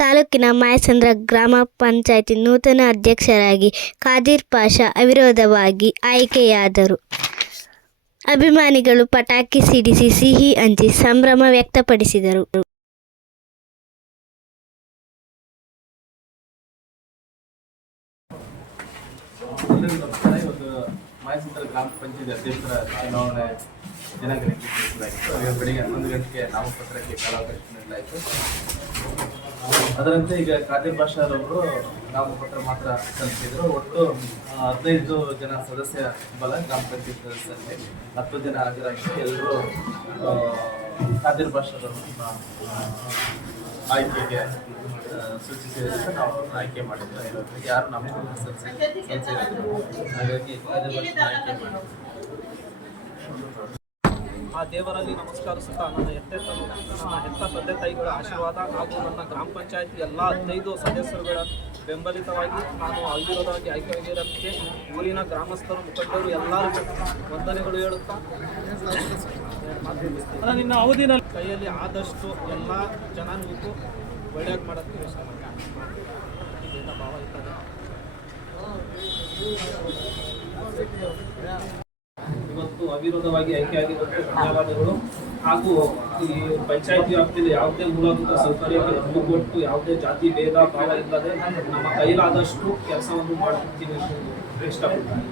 ತಾಲೂಕಿನ ಮಾಯಸಂದ್ರ ಗ್ರಾಮ ಪಂಚಾಯಿತಿ ನೂತನ ಅಧ್ಯಕ್ಷರಾಗಿ ಖಾದಿರ್ ಪಾಷಾ ಅವಿರೋಧವಾಗಿ ಆಯ್ಕೆಯಾದರು. ಅಭಿಮಾನಿಗಳು ಪಟಾಕಿ ಸಿಡಿಸಿ ಸಿಹಿ ಹಂಚಿ ಸಂಭ್ರಮ ವ್ಯಕ್ತಪಡಿಸಿದರು. ಮಾಯಸಂದ್ರ ಗ್ರಾಮ ಚುನಾವಣೆ ಈಗ ಬೆಳಿಗ್ಗೆ ಹನ್ನೊಂದು ಗಂಟೆಗೆ ನಾಮಪತ್ರಕ್ಕೆ ಕಾಲಾವಕಾಶ ನೀಡಲಾಯಿತು. ಅದರಂತೆ ಈಗ ಖಾದಿರ್ ಭಾಷಾರವರು ನಾಮಪತ್ರ ಮಾತ್ರ ಸಲ್ಲಿಸಿದ್ರು ಒಟ್ಟು ಹದಿನೈದು ಜನ ಸದಸ್ಯ ಬಲ ಗ್ರಾಮ ಪಂಚಾಯತ್ ಸದಸ್ಯರಿಗೆ ಹತ್ತು ಜನ ಹಾಜರಾಗಿದ್ದು ಎಲ್ಲರೂ ಖಾದಿರ್ ಬಾಷಾರವ್ರನ್ನ ಆ, ಆಯ್ಕೆಗೆ ಸೂಚಿಸಿದ್ದರಿಂದ ನಾವು ಆಯ್ಕೆ ಮಾಡಿದ್ದೇವೆ ಯಾರು ನಮ್ಮ ಸಲ್ಲಿಸಿದ್ರು ಹಾಗಾಗಿ ಖಾದಿರ್ ಭಾಷೆ ಆಯ್ಕೆ ಮಾಡಿದ್ವಿ. ಆ ದೇವರಲ್ಲಿ ನಮಸ್ಕರಿಸುತ್ತಾ ನನ್ನ ಎತ್ತೆತ್ತ ನನ್ನ ಹೆತ್ತ ತಂದೆ ತಾಯಿಗಳ ಆಶೀರ್ವಾದ. ಹಾಗೂ ನನ್ನ ಗ್ರಾಮ ಪಂಚಾಯತ್ ಎಲ್ಲ ಹದಿನೈದು ಸದಸ್ಯರುಗಳ ಬೆಂಬಲಿತವಾಗಿ ನಾನು ಅವಿರೋಧವಾಗಿ ಆಯ್ಕೆಯಾಗಿರೋದಕ್ಕೆ ಊರಿನ ಗ್ರಾಮಸ್ಥರು, ಮುಖಂಡರು ಎಲ್ಲರಿಗೂ ವಂದನೆಗಳು ಹೇಳುತ್ತಾ. ನಿನ್ನ ಅವಧಿನ ಕೈಯಲ್ಲಿ ಆದಷ್ಟು ಎಲ್ಲ ಜನಾಂಗಕ್ಕೂ ಒಳ್ಳೆಯದು ಮಾಡೋಕ್ಕೆ ಯೋಚನೆ ಭಾವ ಇರ್ತದೆ ಮತ್ತು ಅವಿರೋಧವಾಗಿ ಆಯ್ಕೆಯಾಗಿರುವಂತಹ ಧನ್ಯವಾದಗಳು ಹಾಗೂ ಈ ಪಂಚಾಯತ್ ವ್ಯಾಪ್ತಿಯಲ್ಲಿ ಯಾವುದೇ ಮೂಲಭೂತ ಸೌಕರ್ಯ ಕೊಟ್ಟು ಯಾವುದೇ ಜಾತಿ, ಭೇದ, ಭಾವ ಇಲ್ಲದೆ ನಮ್ಮ ಕೈಲಾದಷ್ಟು ಕೆಲಸವನ್ನು ಮಾಡುತ್ತೀನಿ ಇಷ್ಟಪಡ್ತೀನಿ